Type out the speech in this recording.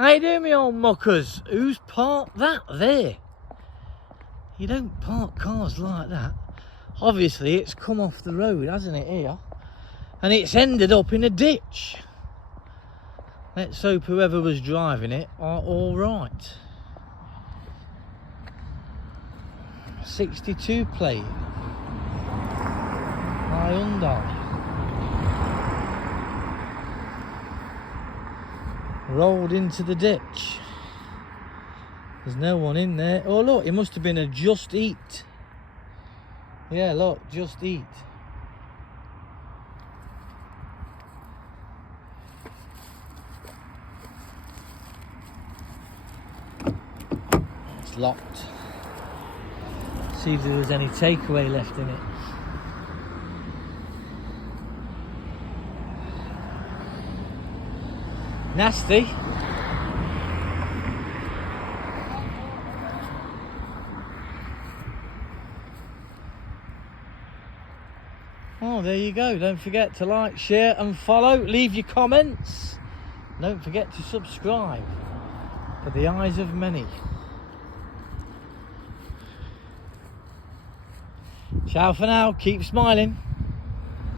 How you doing, me old muckers? Who's parked that there? You don't park cars like that. Obviously, it's come off the road, hasn't it, here? And it's ended up in a ditch. Let's hope whoever was driving it are all right. 62 plate. Hyundai. Rolled into the ditch. There's no one in there. Oh look, it must have been a Just Eat. Yeah, look, Just Eat. It's locked. See if there was any takeaway left in it. Nasty. Oh, there you go. Don't forget to like, share and follow. Leave your comments. Don't forget to subscribe for the eyes of many. Ciao for now. Keep smiling.